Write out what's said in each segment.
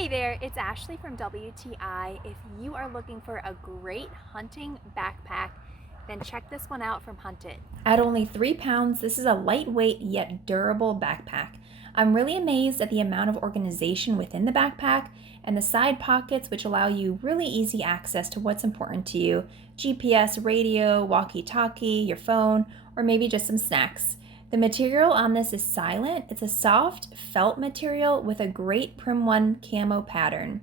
Hey there, it's Ashley from WTI. If you are looking for a great hunting backpack, then check this one out from Huntit. At only 3 pounds, this is a lightweight yet durable backpack. I'm really amazed at the amount of organization within the backpack and the side pockets, which allow you really easy access to what's important to you: GPS, radio, walkie talkie, your phone, or maybe just some snacks. The material on this is silent. It's a soft felt material with a great Prim 1 camo pattern.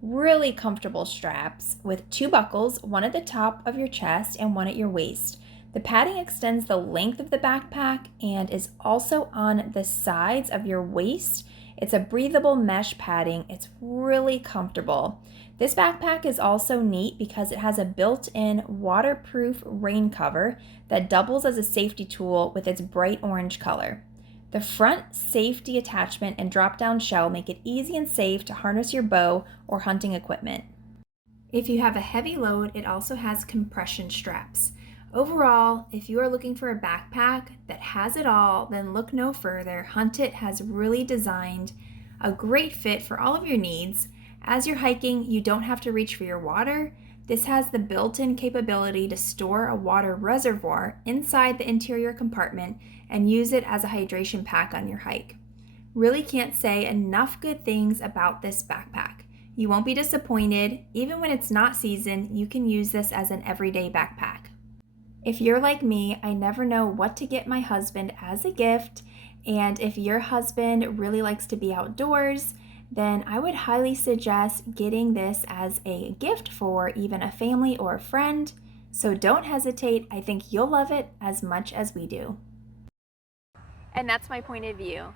Really comfortable straps with 2 buckles, one at the top of your chest and one at your waist. The padding extends the length of the backpack and is also on the sides of your waist. It's a breathable mesh padding. It's really comfortable. This backpack is also neat because it has a built-in waterproof rain cover that doubles as a safety tool with its bright orange color. The front safety attachment and drop-down shell make it easy and safe to harness your bow or hunting equipment. If you have a heavy load, it also has compression straps. Overall, if you are looking for a backpack that has it all, then look no further. Huntit has really designed a great fit for all of your needs. As you're hiking, you don't have to reach for your water. This has the built-in capability to store a water reservoir inside the interior compartment and use it as a hydration pack on your hike. Really can't say enough good things about this backpack. You won't be disappointed. Even when it's not season, you can use this as an everyday backpack. If you're like me, I never know what to get my husband as a gift, and if your husband really likes to be outdoors, then I would highly suggest getting this as a gift for even a family or a friend. So don't hesitate. I think you'll love it as much as we do. And that's my point of view.